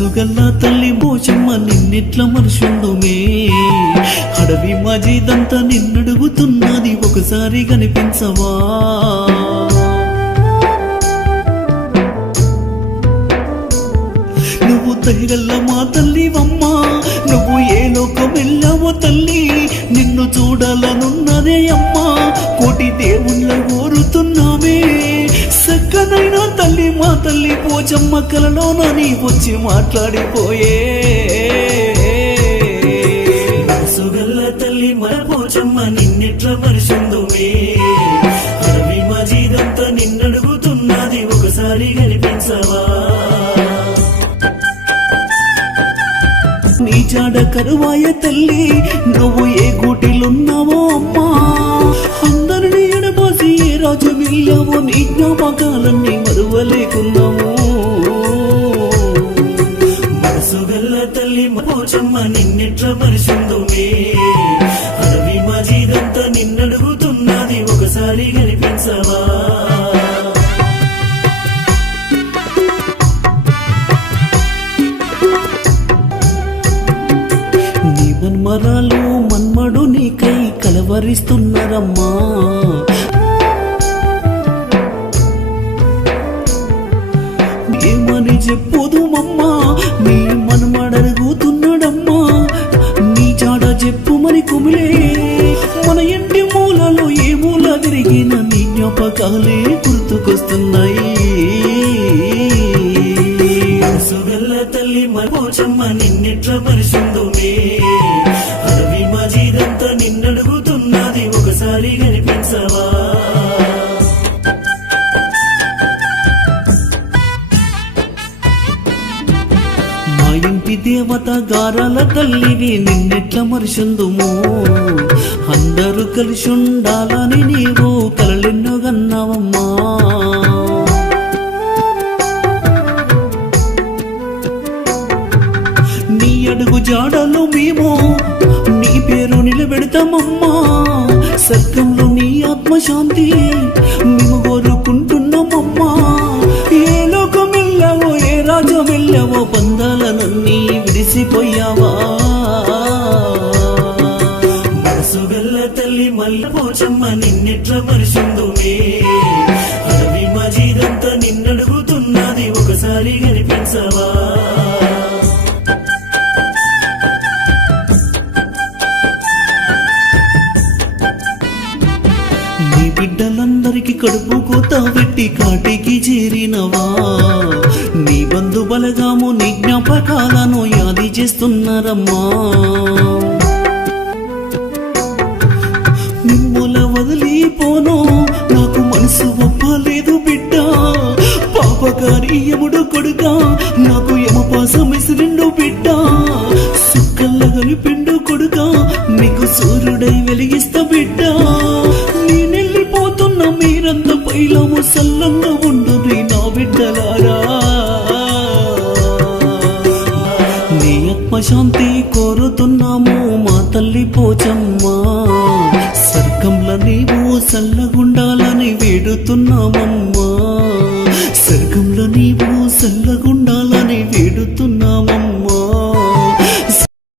మనసుగల్లా తల్లి పోచమ్మ నిన్నెట్ల మనుషుండుమే. అడవి మజీదంతా నిన్నడుగుతున్నది ఒకసారి కనిపించవా? నువ్వు తగిలల్ల మా తల్లివమ్మా నువ్వు ఏ లోకం వెళ్ళావో తల్లి నిన్ను చూడాలనున్నదే అమ్మా. కోటి దేవుళ్ళ కోరుతూ ఎక్కడైనా తల్లి మా తల్లి పోచమ్మ కలలో నని వచ్చి మాట్లాడిపోయే. సుగల్ల తల్లి మన పోచమ్మ నిన్నెట్ల మరిసిందుమే. అడవి జీదంతా నిన్నడుగుతున్నది ఒకసారి కనిపించవా? నీ చాడ కరువాయ తల్లి నువ్వు ఏ గూటిలున్నావో అమ్మా. ఏ నీ జ్ఞాపకాలన్నీ మరువలేకున్నాము మనసుగల్ల తల్లి పోచమ్మ నిన్నెట్ల పరిశుందుమే అడవి మజీదంతా నిన్నడుగుతున్నది ఒకసారి కనిపించవా నీ మన్మరాలు మన్మడు నీకై కలవరిస్తున్నారమ్మా. చెప్పుదుమమ్మా నీ మనమడరుగుతున్నాడమ్మా. నీ చాడ చెప్పు మరి కుమిలే మన ఇంటి మూలలో ఏ మూల తిరిగిన నీ జ్ఞాపకాలే గుర్తుకొస్తున్నాయి. సుగల్ల తల్లి మపోచమ్మ నిన్నెట్ల పరిశుందుమే ఇంటి దేవత గారాల తల్లివి నిన్నెట్ల మరిషందుము. అందరూ కలిసి ఉండాలని నీవు కలలెన్నో గన్నావమ్మా. నీ అడుగు జాడలు మేము నీ పేరు నిలబెడతామమ్మా. సర్గంలో నీ ఆత్మశాంతి మేము కోరుకుంటున్నామమ్మా. వెళ్ళావో బంధాలనన్నీ విడిసిపోయావా? మనసుగల్ల తల్లి మల్ల పోచమ్మ నిన్నెట్ల మరిసిందుమే. అడవి మజీదంతా నిన్నడుగుతున్నది ఒకసారి కనిపించవా? బిడ్డలందరికీ కడుపు కోత పెట్టి కాటికి చేరినవా? నీ బంధు బలగాము నీ జ్ఞాపకాలను యాది చేస్తున్నారమ్మా. మిమ్ముల వదిలిపోను నాకు మనసు ఒప్పలేదు బిడ్డ. పాపగారి ఎముడు కొడుక నాకు యమపాసం విసిరిండు బిడ్డ. సుక్కల్ల కలిపిండు కొడుక మీకు సూర్యుడై వెలిగిస్తా బిడ్డ. నేనెళ్ళిపోతున్న మీరంత పైలము సల్లంగా ఉండు నా బిడ్డల శాంతి కోరుతున్నాము మా తల్లి పోచమ్మా. స్వర్గంలో నీవు చల్లగుండాలని వేడుతున్నామమ్మా.